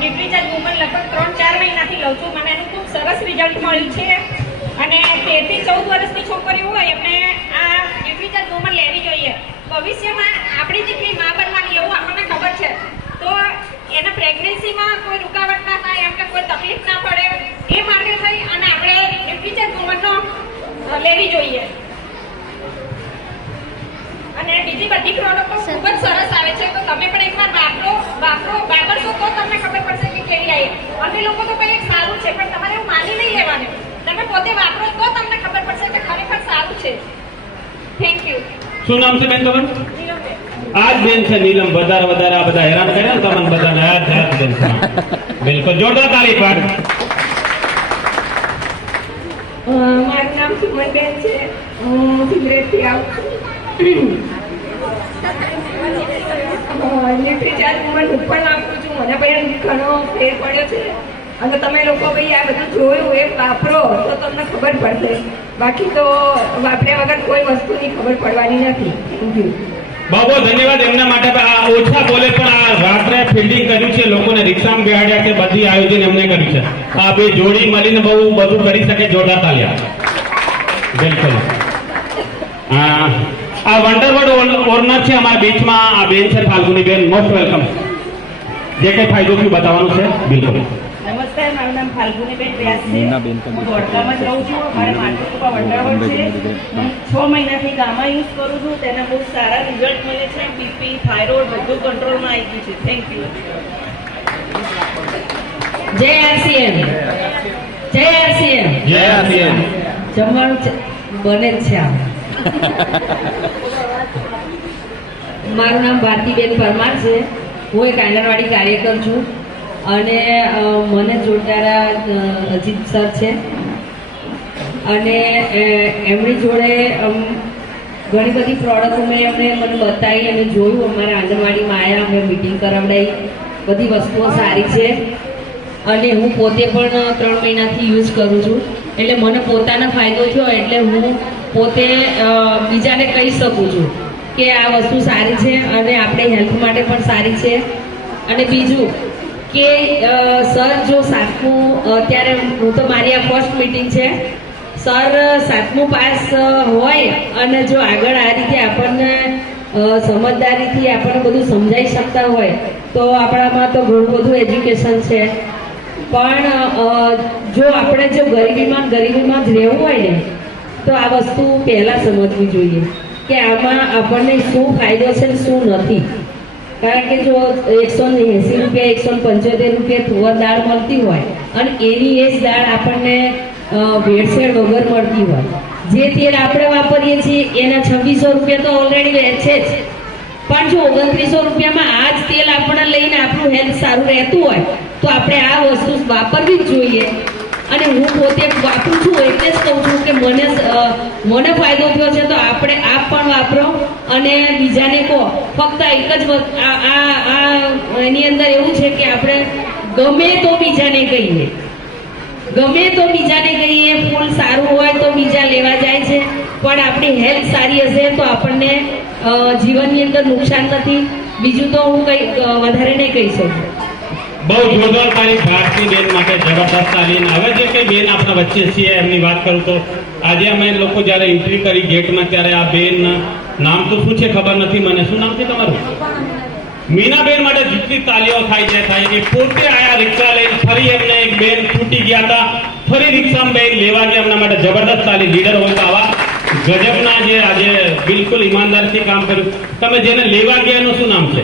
ન્યુટ્રીચાર્જ woman લગભગ 3-4 મહિનાથી લઉં છું. મને એનું ખૂબ સરસ રિઝલ્ટ મળ્યું છે અને 13 થી 14 વર્ષની છોકરીઓ હોય એમને આ ન્યુટ્રીચાર્જ વુમન લેવી જોઈએ. ભવિષ્યમાં આપણી દીકરી મા બનવાની એવું આપણને ખબર છે, તો એને પ્રેગ્નન્સીમાં કોઈ રૂકાવટ ના થાય, એમ કે કોઈ તકલીફ ના પડે એ માટે થઈ અને આપણે ન્યુટ્રીચાર્જ વુમનનો લેવી જોઈએ. અને બીજી બધી પ્રોડક્ટો ખૂબ જ સરસ આવે છે, તો તમે પણ એકવાર વાપરશો તો તમને ખબર પડશે કે કેવી આવી. અમે લોકો તો કંઈક સારું છે પણ તમારે એવું માની નહીં લેવાનું, તમે પોતે વાપરો તો તમને ખબર પડશે કે ખરેખર સારું છે. Thank you. શું નામ છે બેન તમારું? આજ બેન છે નીલમ. વધારે આ બધા હેરાન કર્યા ને તમને બધાને. આજ બેન છે. બિલકુલ જોરદાર તાળી પાડ. મારું નામ સુમનબેન છે, હું સિગરેટથી આવું છું. ન્યુટ્રીચાર્જ વુમન હું પણ વાપરું છું. મને પણ ઘણો ફેર પડ્યો છે અને તમે લોકો ભાઈ આ બધું જોયું એ વાપરો તો તમને ખબર પડશે. બાકી તો વાપર્યા વગર કોઈ વસ્તુની ખબર પડવાની નથી. Thank you. બહુ બહુ ધન્યવાદ એમના માટે. આ ઓછા બોલે પણ આ રાત્રે ફિલ્ડિંગ કર્યું છે, લોકોને રિક્ષામાં બેહાડ્યા છે, બધી આયોજન એમને કર્યું છે. આ બે જોડી મળીને બહુ બધું કરી શકે. જોરદાર તાલિયા. બિલકુલ. આ વન્ડરવર્ડ ઓનર છે અમારા બીચમાં. આ બેન છે ફાલ્ગુની બેન. Most welcome. જે કઈ ફાયદો થયું બતાવવાનું છે. બિલકુલ. નમસ્કાર, મારું નામ ફાલ્ગુનીબેન વ્યાસ છે. હું વડોદરામાં જ રહું છું. મારે માર્કેટ ઉપર વંડરવર્ડ છે. હું 6 મહિનાથી ગામા યુઝ કરું છું. તેના બહુ સારા રિઝલ્ટ મળે છે. બીપી, થાઇરોઇડ બધું કંટ્રોલમાં આવી ગયું છે. Thank you. જય આરસીએમ. જય આરસીએમ. જય આરસીએમ. જમવાનું બને જ છે. મારું નામ ભારતીબેન પરમાર છે. હું એક આંગણવાડી કાર્યકર છું અને મને જોડનારા અજીત સર છે અને એમની જોડે ઘણી બધી પ્રોડક્ટો મેં એમણે મને બતાવી અને જોયું. અમારા આંગણવાડીમાં આવ્યા, અમે મિટિંગ કરાવડાવી. બધી વસ્તુઓ સારી છે અને હું પોતે પણ 3 મહિનાથી યુઝ કરું છું. એટલે મને પોતાનો ફાયદો થયો એટલે હું પોતે બીજાને કહી શકું છું કે આ વસ્તુ સારી છે અને આપણે હેલ્થ માટે પણ સારી છે. અને બીજું કે સર જો 7મું અત્યારે હું તો મારી આ ફર્સ્ટ મીટિંગ છે. સર 7મું પાસ હોય અને જો આગળ આ રીતે આપણને સમજદારીથી આપણને બધું સમજાવી શકતા હોય તો આપણામાં તો ઘણું બધું એજ્યુકેશન છે. પણ જો આપણે જો ગરીબીમાં જ રહેવું હોય ને તો આ વસ્તુ પહેલાં સમજવી જોઈએ કે આમાં આપણને શું ફાયદો છે ને શું નથી. કારણ કે જો 180 રૂપિયા 175 રૂપિયા તુવર દાળ મળતી હોય અને એની એ જ દાળ આપણને ભેળસેળ વગર મળતી હોય, જે તેલ આપણે વાપરીએ છીએ એના 2600 રૂપિયા તો ઓલરેડી છે જ. પણ જો 2900 રૂપિયામાં આ જ તેલ આપણે લઈને આપણું હેલ્થ સારું રહેતું હોય તો આપણે આ વસ્તુ વાપરવી જ જોઈએ. અને હું પોતે વાપરું છું એટલે જ કહું છું કે મને ફાયદો થયો છે તો આપણે આપ પણ વાપરો અને બીજાને કહો. ફક્ત એક જ એની અંદર એવું છે કે આપણે ગમે તો બીજાને કહીએ, ફૂલ સારું હોય તો બીજા લેવા જાય છે. પણ આપણી હેલ્થ સારી હશે તો આપણને જીવનની અંદર નુકસાન નથી. બીજું તો હું કંઈ વધારે નહીં કહી શકું. બહુ જોરદાર તારીખ ભારતી બેન માટે. જબરદસ્ત તાલીમ. હવે જે કઈ બેન આપણા વચ્ચે છીએ એમની વાત કરું તો આજે અમે લોકો જયારે એન્ટ્રી કરી ગેટમાં ત્યારે આ બેન નામ તો શું છે ખબર નથી મને. શું નામ છે તમારું? મીનાબેન માટે જેટલી તાલીઓ થાય. એ પોતે આયા રિક્ષા લઈને. ફરી એમને એક બેન છૂટી ગયા હતા, ફરી રિક્ષામાં બેન લેવા ગયા. એમના માટે જબરદસ્ત તાલી. લીડર હોય તો આવા ગજબના જે આજે બિલકુલ ઈમાનદારથી કામ કર્યું. તમે જેને લેવા ગયા એનું શું નામ છે?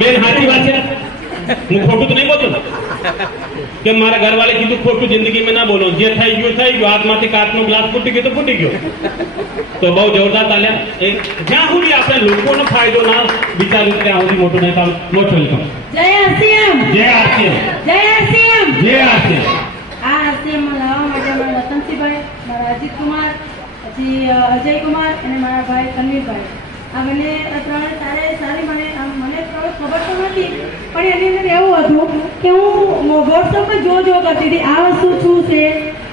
બેન સાચી વાત છે. હું ખોટું તો નહીં બોલું કે મારા ઘરવાળે કીધું ખોટું જિંદગીમાં ના બોલો. જે થઈ ગયું થઈ ગયું. હાથમાંથી કાચનો ગ્લાસ ફૂટી ગયો તો ફૂટી ગયો. તો બહુ જોરદાર તાલ્યા. જ્યાં સુધી આપણે લોકોનો ફાયદો ના વિચાર્યું ત્યાં સુધી મોટું નહીં થાય. મોટું વેલકમ. જય આરસીએમ. જય આરસીએમ. જય આરસીએમ. જય આરસીએમ. આ આરસીએમમાં લાવવા માટે મારા રતનસિંહભાઈ, મારા અજીત કુમાર, પછી અજય કુમાર અને મારા ભાઈ તનવીરભાઈ, આ મને ત્રણે સારી મને ખબર તો નથી પણ એની અંદર એવું હતું કે હું વોટ્સઅપ પર જો કરતી હતી આ વસ્તુ શું છે,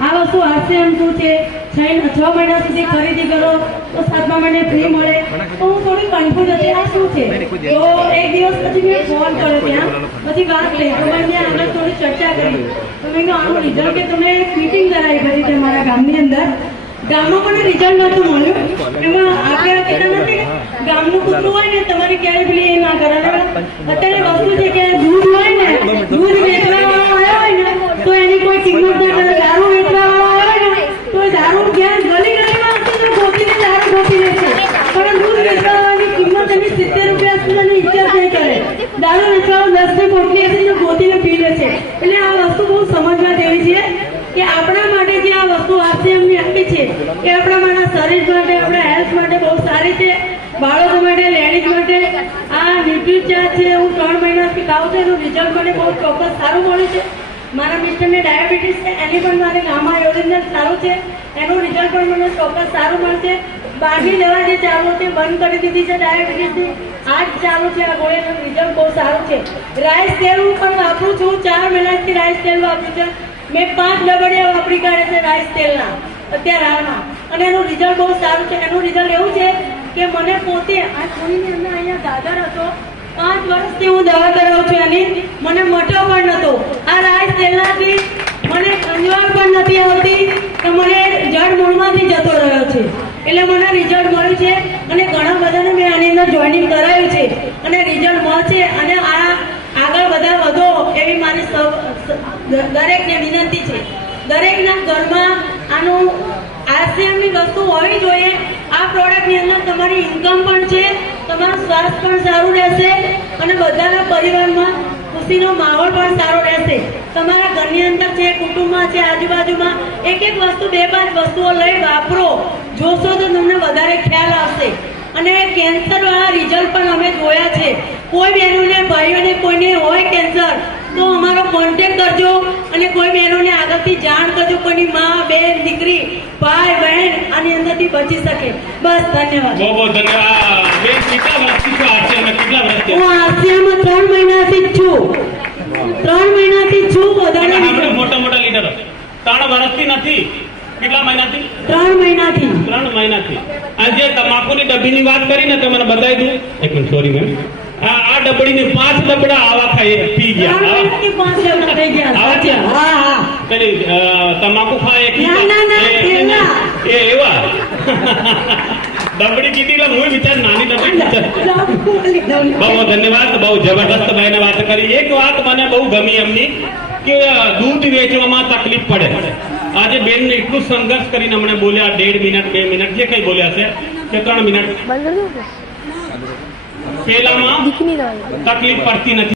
આ વસ્તુ આરસીએમ શું છે. 6 મહિના સુધી ખરીદી કરો તો 7મા મહિને ફ્રી મળે. તો હું થોડી કન્ફ્યુઝ હતી આ શું છે. તો એક દિવસ પછી મેં ફોન કોલ કર્યો ત્યાં, પછી વાત થઈ તો મેં આગળ થોડી ચર્ચા કરી તો મેં કીધું આનું રિઝલ્ટ કે તમે મીટિંગ કરાવી કરી તમારા ગામની અંદર, ગામમાં પણ રિઝલ્ટ નહોતું મળ્યું. એમાં આપણે કહેતા નથી ગામનું કૂતરું હોય ને તમારી ક્યારે પેલી એ ના કરાવે. અત્યારે વસ્તુ છે કે દૂધ હોય ને, દૂધ વેચવા વાળો આવ્યો હોય ને તો એની કોઈ કિંમત ના કરે. દારૂ વેચવા વાળો આવ્યો હોય ને તો દારૂ ક્યાં ગલી ગલીમાં હશે તો ગોતીને દારૂ ગોતી લેશે, પણ દૂધ વેચવા વાળાની કિંમત એની 70 રૂપિયા સુધીની ઇજ્જત નહીં કરે. દારૂ વેચવા વાળો 10 ની પોટલી હશે તો ગોતીને પી લેશે. એટલે આ વસ્તુ બહુ સમજવા જેવી છે કે આપણા માટે જે આ વસ્તુ આરસીએમની આપી છે એ આપણા માટે શરીર માટે, આપણા હેલ્થ માટે બહુ સારી છે. બાળકો માટે, લેડીઝ માટે આ ન્યુટ્રીચાર્જ છે હું 3 મહિનાથી ખાઉં છું, એનું રિઝલ્ટ મને બહુ ચોક્કસ સારું મળે છે. મારા મિસ્ટરને ડાયાબિટીસ છે, એની પણ મારે ગામા યોજના સારું છે, એનું રિઝલ્ટ પણ મને ચોક્કસ સારું મળશે. બહારની દવા જે ચાલુ છે બંધ કરી દીધી છે ડાયાબિટીસની, આ જ ચાલુ છે. આ ગોળીનું રિઝલ્ટ બહુ સારું છે. રાઈસ તેલ હું પણ વાપરું છું, 4 મહિનાથી રાઈસ તેલ વાપરું છું. મેં 5 ડબડિયા વાપરી કાઢે છે રાઈસ તેલના અત્યારે હાલમાં, અને એનું રિઝલ્ટ બહુ સારું છે. એનું રિઝલ્ટ એવું છે કે મને પોતે આ છોડીની અંદર અહીંયા દાદર હતો, 5 વર્ષથી હું દવા કરાવું છું એની, મને મટો પણ નહોતો. આ રાઈસ તેલનાથી મને ખંજવાળ પણ નથી આવતી, તો મને જળ મૂળમાંથી જતો રહ્યો છે. એટલે મને રિઝલ્ટ મળ્યું છે અને ઘણા બધાને મેં આની અંદર જોઈનિંગ કરાવ્યું છે અને રિઝલ્ટ મળશે. અને આ આગળ બધા વધો એવી મારી દરેકને વિનંતી છે. દરેકના ઘરમાં આનું આરસીએમની વસ્તુ હોવી જોઈએ. આ પ્રોડક્ટની અંદર તમારી ઇન્કમ પણ છે, તમારું સ્વાસ્થ્ય પણ સારું રહેશે અને બધાના પરિવારમાં ખુશીનો માહોલ પણ સારો રહેશે. તમારા ઘરની અંદર છે, કુટુંબમાં છે, આજુબાજુમાં એક વસ્તુ 2-5 વસ્તુઓ લઈ વાપરો, જોશો તો તમને વધારે ખ્યાલ આવશે. અને કેન્સર વાળા રિઝલ્ટ પણ અમે જોયા છે. કોઈ બહેનોને, ભાઈઓને કોઈને હોય કેન્સર તો અમારો કોન્ટેક્ટ કરજો અને કોઈ બહેનોને આગળથી જાણ કરજો. કોઈની માં, બેન, દીકરી, ભાઈ, બહેન આની અંદરથી બચી શકે. બસ, ધન્યવાદ. બહુ બહુ ધન્યવાદ. બેન કેટલા વર્ષથી છો આરસીએમ? કેટલા વર્ષથી? હું આરસીએમમાં 3 મહિનાથી જ છું. 3 મહિનાથી જ છું. વધારે આપણે મોટા મોટા લીડરો 3 વર્ષથી નથી, કેટલા મહિનાથી? 3 મહિનાથી. 3 મહિનાથી. આ જે તમાકુની ડબ્બીની વાત કરી ને તો મને બતાવી દઉં. એક મિનિટ, સોરી મેમ. આ ડબડીને 5 ડબડા આવા ખાઈ પી ગયા. 3 મહિનાથી 5 ડબડા થઈ ગયા. સાચા. હા હા. પેલી તમાકુ ખાય એ એવા ડબડી કીધી એટલે હું વિચાર નાની ડબડી બહુ ધન્યવાદ. બહુ જબરદસ્ત ભાઈને વાત કરી. એક વાત મને બહુ ગમી એમની કે દૂધ વેચવામાં તકલીફ પડે. આજે બેન એટલું સંઘર્ષ કરીને અમને બોલ્યા 1.5 મિનિટ 2 મિનિટ જે કઈ બોલ્યા છે કે 3 મિનિટ પેલામાં તકલીફ પડતી નથી.